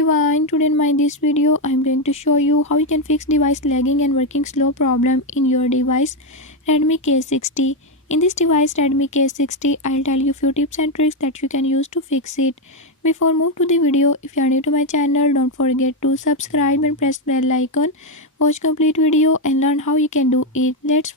everyone, today in this video I'm going to show you how you can fix device lagging and working slow problem in your device Redmi K60. In this device Redmi K60, I'll tell you few tips and tricks that you can use to fix it. Before move to the video, if you are new to my channel, don't forget to subscribe and press bell icon. Watch complete video and learn how you can do it. Let's